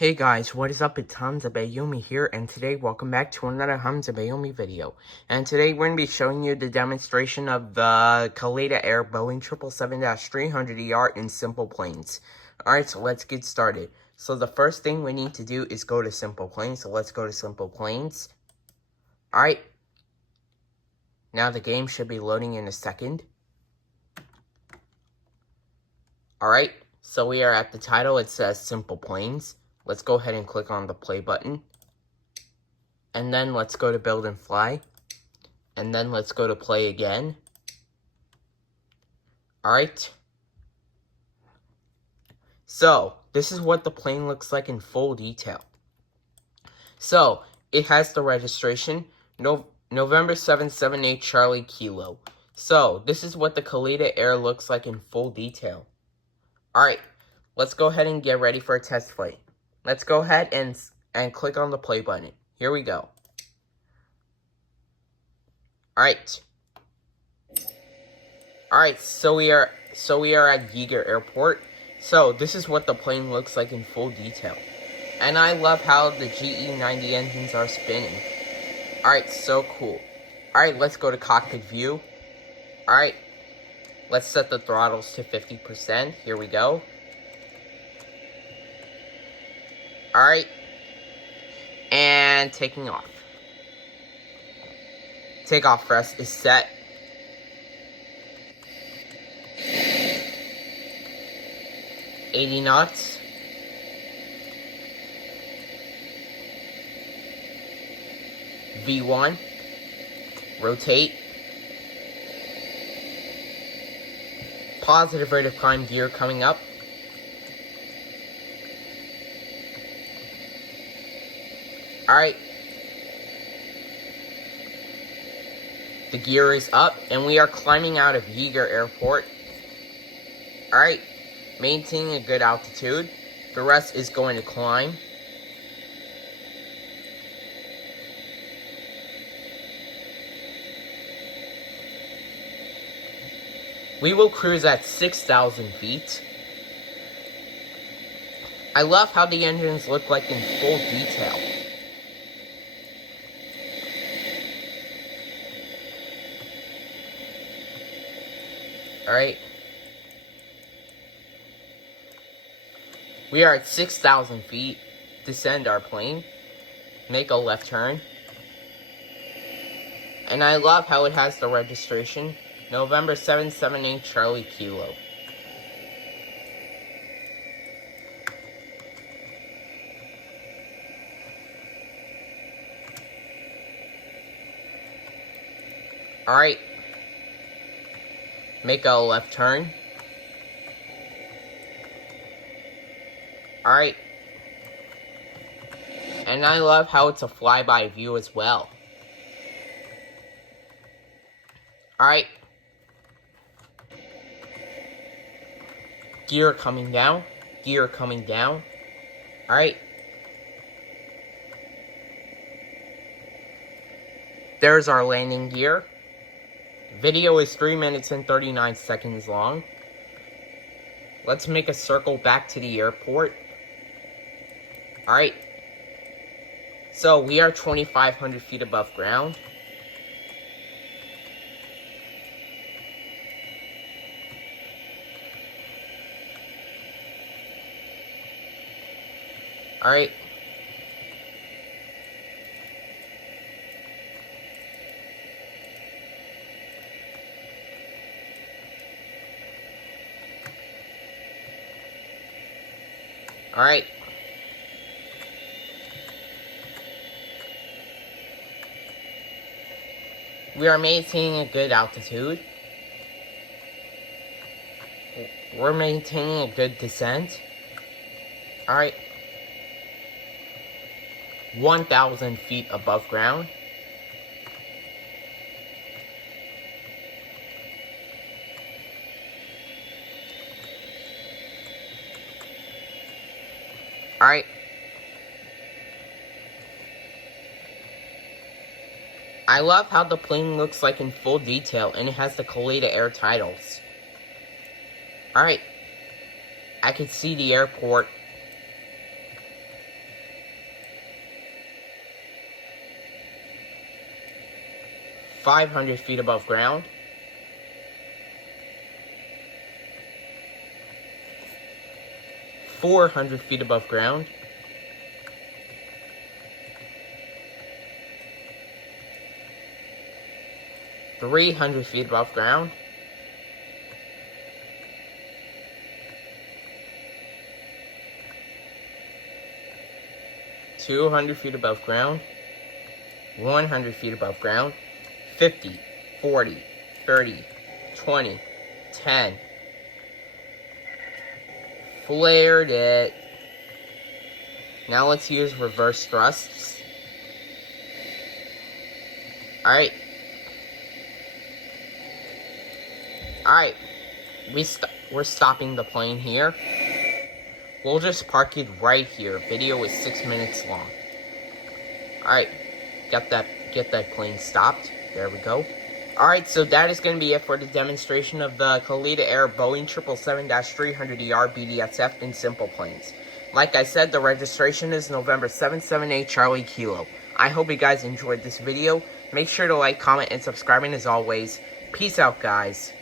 Hey guys, what is up? It's Hamza Bayomi here, and today welcome back to another Hamza Bayomi video. And today we're going to be showing you the demonstration of the Kalitta Air Boeing 777-300ER in SimplePlanes. Alright, so let's get started. So the first thing we need to do is go to SimplePlanes, so let's go to SimplePlanes. Alright, now the game should be loading in a second. Alright, so we are at the title, it says SimplePlanes. Let's go ahead and click on the play button. And then let's go to build and fly. And then let's go to play again. Alright. So, this is what the plane looks like in full detail. So, it has the registration, November 778 Charlie Kilo. So, this is what the Kalitta Air looks like in full detail. Alright, let's go ahead and get ready for a test flight. Let's go ahead and click on the play button. Here we go. Alright. Alright, so we are at Yeager Airport. So this is what the plane looks like in full detail. And I love how the GE90 engines are spinning. Alright, so cool. Alright, let's go to cockpit view. Alright. Let's set the throttles to 50%. Here we go. Alright, and taking off. Takeoff thrust is set. $80 knots. V1. Rotate. Positive rate of climb gear coming up. Alright, the gear is up, and we are climbing out of Yeager Airport. Alright, maintaining a good altitude. The rest is going to climb. We will cruise at 6,000 feet. I love how the engines look like in full detail. Alright. We are at 6,000 feet. Descend our plane. Make a left turn. And I love how it has the registration. November 778 Charlie Kilo. Alright. Make a left turn. Alright. And I love how it's a flyby view as well. Alright. Gear coming down. Gear coming down. Alright. There's our landing gear. Video is 3 minutes and 39 seconds long. Let's make a circle back to the airport. Alright. So we are 2,500 feet above ground. Alright. Alright. We are maintaining a good altitude. We're maintaining a good descent. Alright. 1,000 feet above ground. Alright. I love how the plane looks like in full detail, and it has the Kalitta Air titles. Alright. I can see the airport. 500 feet above ground, 400 feet above ground, 300 feet above ground, 200 feet above ground, 100 feet above ground, 50, 40, 30, 20, 10. Flared it. Now let's use reverse thrusts. Alright. Alright. We're stopping the plane here. We'll just park it right here. Video is 6 minutes long. Alright. Get that plane stopped. There we go. Alright, so that is going to be it for the demonstration of the Kalitta Air Boeing 777-300ER BDSF in SimplePlanes. Like I said, the registration is November 778 Charlie Kilo. I hope you guys enjoyed this video. Make sure to like, comment, and subscribe, and as always, peace out, guys.